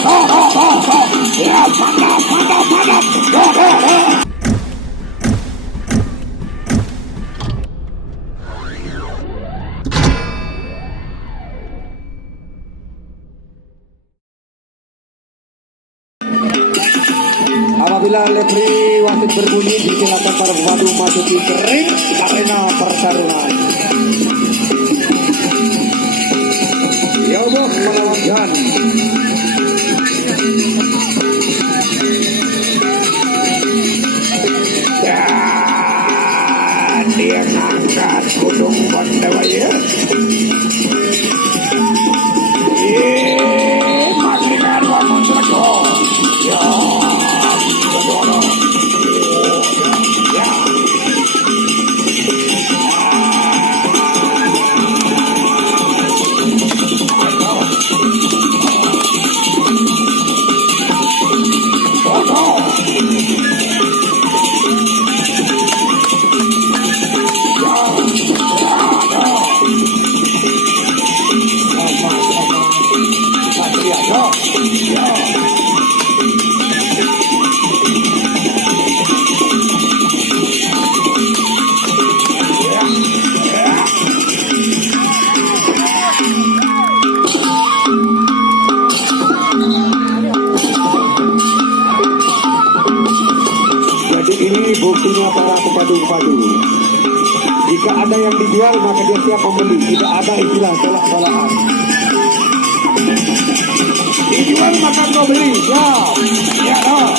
Ya, mantap. Apabila referee wasit berbunyi, disilakan para pemadu masuki ring arena pertarungan. Yobok melawan Jan. Dan dia ngangkat kudung Bondewaya. Masih kan bangun saja. Ya. Ini buktinya para pepadu-padu. Jika ada yang dijual maka dia siap membeli. Tidak ada istilah tolak-tolakan. Dijual maka kau beli. Siap. Ya dong.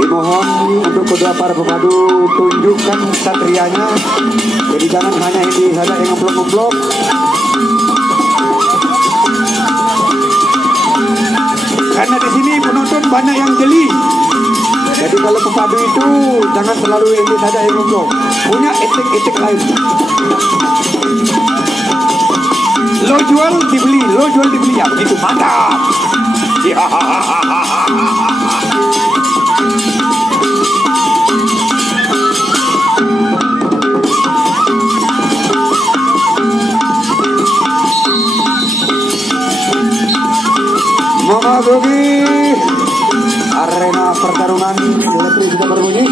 Dimohon untuk kedua para pemadu tunjukkan satrianya, jadi jangan hanya ini saja yang ngeblok-ngeblok. Karena di sini penonton banyak yang geli. Jadi kalau pemadu itu jangan selalu ini saja yang ngeblok. Punya etik-etik lain. Lo jual dibeli, ya begitu, mantap. Memasuki arena pertarungan, referee sudah berbunyi,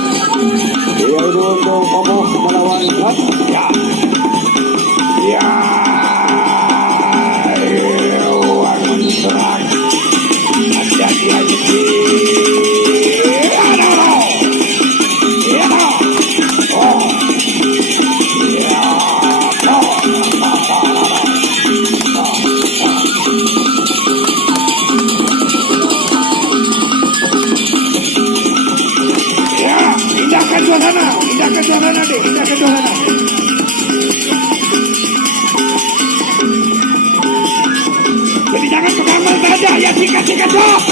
yaitu untuk Omoh melawan ya. Serang, hati-hati aja. Indahkan suasana deh, indahkan suasana. Jadi jangan pegang saja, ya sikat-sikat dong.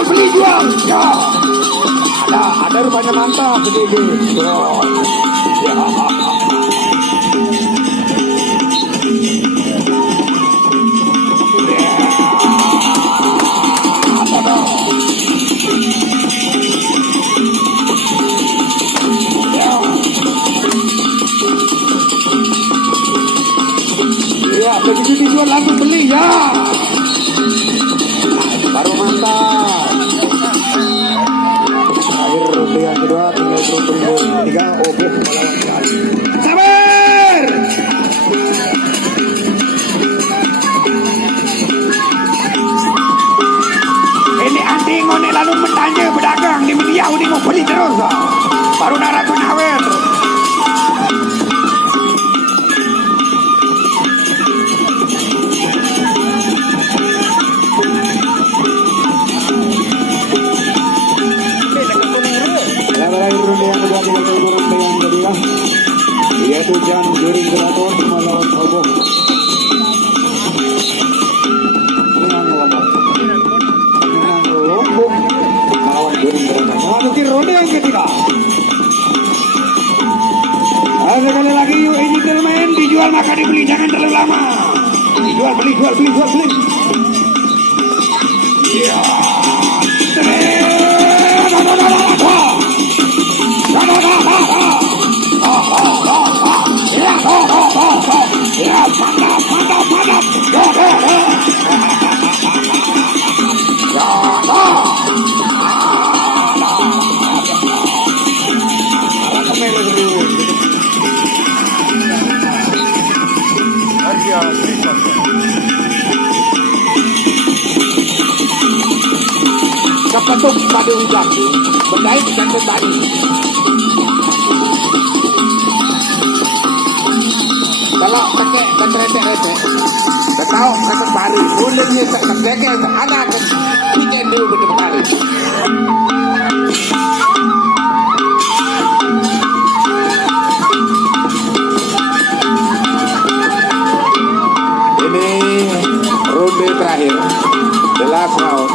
Beli jual. Ya. Ada rupanya mantap begini. Ya. Begitu dijual langsung beli ya. Baru mantap. Akhir ronde yang kedua tinggal ronde ketiga. Oke, sabar. Ini anting ngone lalu bertanya berdagang di media ini mau beli terus. Baru narap menawer. Yang kedua tinggal ronde yang kedua. yaitu Jan Jering Geraton melawan Obok. Menang Lombok melawan Jering Geraton. Memasuki ronde yang ketiga. Sekali lagi yuk ini gentleman, dijual maka dibeli, jangan terlalu lama. Dijual beli. Ya. Kepetuk pada ujang, berdaya dan berbalik. Kalau pakai dan rete-rete, tahu kata bari, mulanya terkeke, anak bikin dulu betul bari. Ini ronde terakhir, the last round.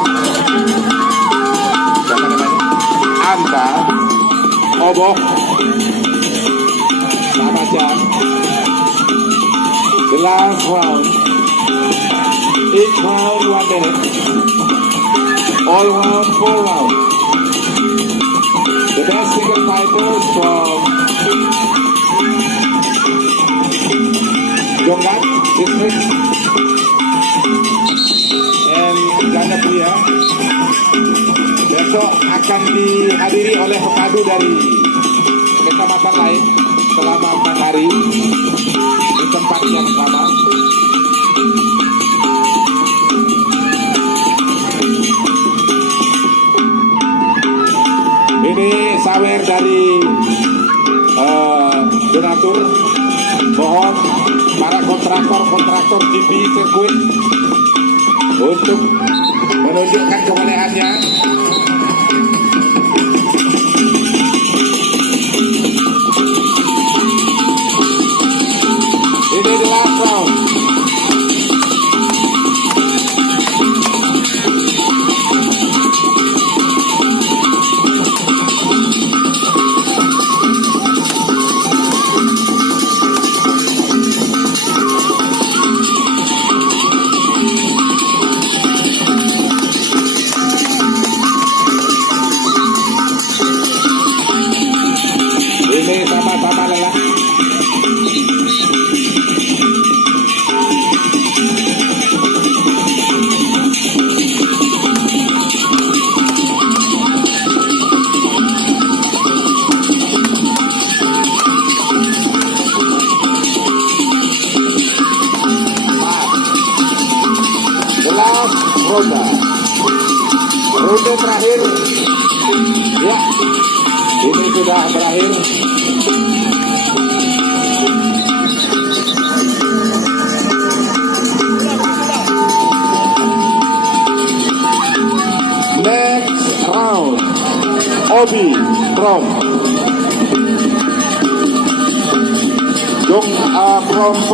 Anta, Obok, sama Jan. The last round. Each round 1 minute. All round 4 rounds. The best single fighters from Jonggat District and Ganda Pria. Besok akan dihadiri oleh pepadu dari kecamatan lain selama 4 hari di tempat yang sama. Ini sawer dari donatur. Mohon para kontraktor GP sirkuit untuk menunjukkan kebolehannya. Ini the last round. Ini sama-sama lelah. Ronde terakhir, ya, ini sudah berakhir. Next round, Obi from